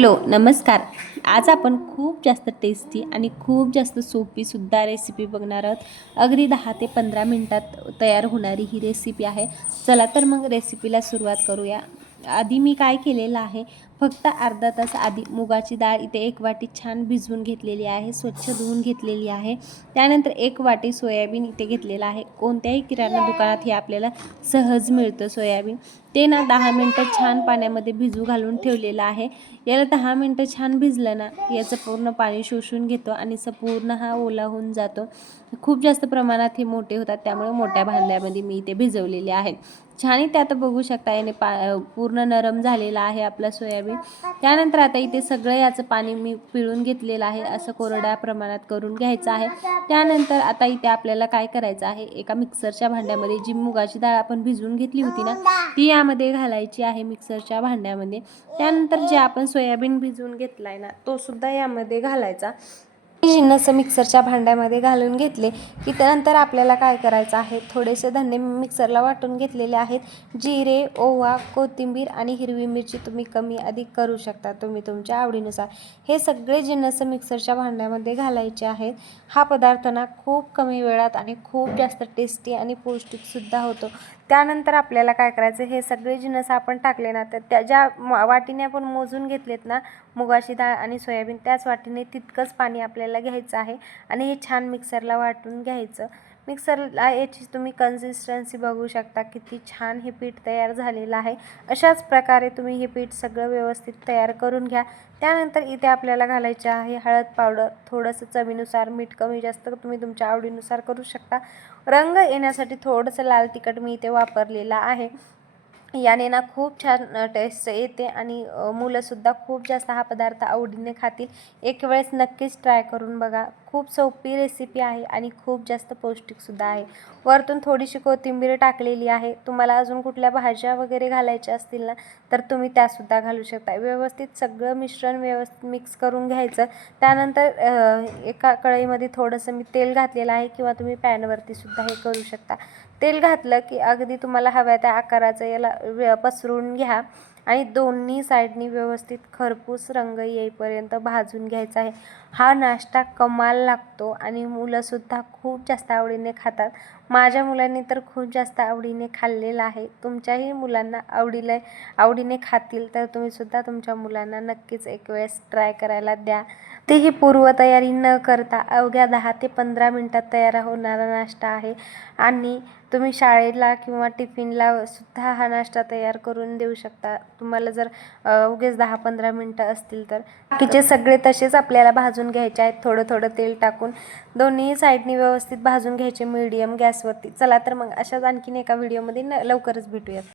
Hello नमस्कार. आज आपण खूप जास्त टेस्टी आणि खूप जास्त सोपीसुद्धा रेसिपी बघणार आहोत. अगदी दहा ते पंधरा मिनटात तयार होणारी ही रेसिपी आहे. चला तर मग रेसिपीला सुरुवात करूया. आधी मी काय केलेलं आहे? फक्त अर्धा तास आधी मुगाची डाळ इथे एक वाटी छान भिजवून घेतलेली आहे स्वच्छ धुवून घेतलेली आहे. त्यानंतर एक वाटी सोयाबीन इथे घेतलेलं आहे. कोणत्याही किराणा दुकानात हे आपल्याला सहज मिळतं सोयाबीन. ते ना दहा मिनटं छान पाण्यामध्ये भिजू घालून ठेवलेलं आहे. याला दहा मिनटं छान भिजलं ना याचं पूर्ण पाणी शोषून घेतो आणि संपूर्ण हा ओला होऊन जातो. खूप जास्त प्रमाणात हे मोठे होतात त्यामुळे मोठ्या भांड्यामध्ये मी इथे भिजवलेले आहेत. छान इथे आता बघू शकता याने पा पूर्ण नरम झालेला आहे आपला सोयाबीन. त्यानंतर आता इथे सगळं याचं पाणी मी पिळून घेतलेलं आहे. असं कोरड्या प्रमाणात करून घ्यायचं आहे. त्यानंतर आता इथे आपल्याला काय करायचं आहे? एका मिक्सरच्या भांड्यामध्ये जी मुगाची डाळ आपण भिजवून घेतली होती ना ती यामध्ये घालायची आहे मिक्सरच्या भांड्यामध्ये. त्यानंतर जे आपण सोयाबीन भिजवून घेतला ना तो सुद्धा यामध्ये घालायचा. जिन्नस मिक्सरच्या भांड्यामध्ये घालून घेतले की त्यानंतर आपल्याला काय करायचं आहे? थोडेसे धने मिक्सरला वाटून घेतलेले आहेत. जिरे ओवा कोथिंबीर आणि हिरवी मिरची तुम्ही कमी अधिक करू शकता तुम्ही तुमच्या आवडीनुसार. हे सगळे जिन्नस मिक्सरच्या भांड्यामध्ये घालायचे आहेत. हा पदार्थ ना खूप कमी वेळात आणि खूप जास्त टेस्टी आणि पौष्टिकसुद्धा होतो. त्यानंतर आपल्याला काय करायचं? हे सगळे जिन्नस आपण टाकले ना तर त्या ज्या म- वाटीने आपण मोजून घेतलेत ना मुगाची डाळ आणि सोयाबीन त्याच वाटीने तितकंच पाणी आपल्याला घ्यायचं आहे आणि हे छान मिक्सरला वाटून घ्यायचं. मिक्सरला याची तुम्ही कन्सिस्टन्सी बघू शकता किती छान हे पीठ तयार झालेलं आहे. अशाच प्रकारे तुम्ही हे पीठ सगळं व्यवस्थित तयार करून घ्या. त्यानंतर इथे आपल्याला घालायचे आहे हळद पावडर. थोडंसं चवीनुसार मीठ कमी जास्त तुम्ही तुमच्या आवडीनुसार करू शकता. रंग येण्यासाठी थोडंसं लाल तिखट मी इथे वापरलेलं आहे. याने ना खूप छान टेस्ट येते आणि मुलंसुद्धा खूप जास्त हा पदार्थ आवडीने खातील. एक वेळेस नक्कीच ट्राय करून बघा. खूप सोपी रेसिपी आहे आणि खूप जास्त पौष्टिकसुद्धा आहे. वरतून थोडीशी कोथिंबीर टाकलेली आहे. तुम्हाला अजून कुठल्या भाज्या वगैरे घालायच्या असतील ना तर तुम्ही त्यासुद्धा घालू शकता. व्यवस्थित सगळं मिश्रण व्यवस्थित मिक्स करून घ्यायचं. त्यानंतर एका कढईमध्ये थोडंसं मी तेल घातलेलं आहे किंवा तुम्ही पॅनवरतीसुद्धा हे करू शकता. तेल घातलं की अगदी तुम्हाला हव्या त्या आकाराचं याला व्य- पसरून घ्या. आणि दोन्ही साईडनी व्यवस्थित खरपूस रंग येईपर्यंत भाजून घ्यायचा आहे. हा नाश्ता कमाल लागतो आणि मुलंसुद्धा खूप जास्त आवडीने खातात. माझ्या मुलांनी तर खूप जास्त आवडीने खाल्लेला आहे. तुमच्याही मुलांना आवडीला आवडीने खातील तर तुम्हीसुद्धा तुमच्या मुलांना नक्कीच एक वेळेस ट्राय करायला द्या. तेही पूर्वतयारी न करता अवघ्या दहा ते पंधरा मिनटात तयार होणारा नाश्ता आहे. आणि तुम्ही शाळेला किंवा टिफिनला सुद्धा हा नाश्ता तयार करून देऊ शकता. तुम्हाला जर उगेच दहा पंधरा मिनटं असतील तर. बाकीचे सगळे तसेच आपल्याला भाजून घ्यायचे आहेत. थोडं थोडं तेल टाकून. दोन्ही साईडनी व्यवस्थित भाजून घ्यायचे. मीडियम गॅसवरती. चला तर मग अशाच आणखीन एका व्हिडिओमध्ये न लवकरच भेटूयात.